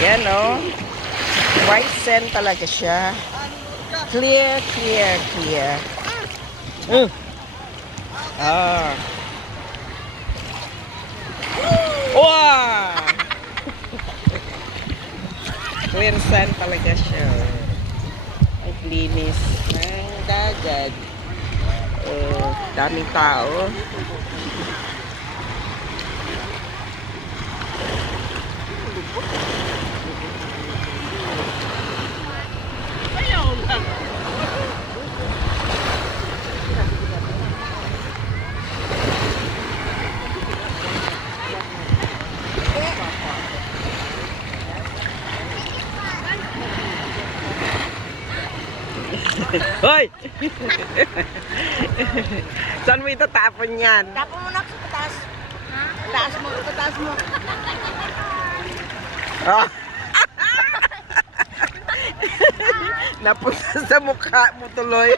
Yan o. White sand talaga siya. Clear, clear, clear. Ah. Wow! Clear sand talaga siya. Ay, linis ng dagat. Daming tao. Hoy! Saan mo itatapon yan? Tapon mo na sa taas. Taas mo, taas mo. Oh. Napunta sa mukha mo tuloy.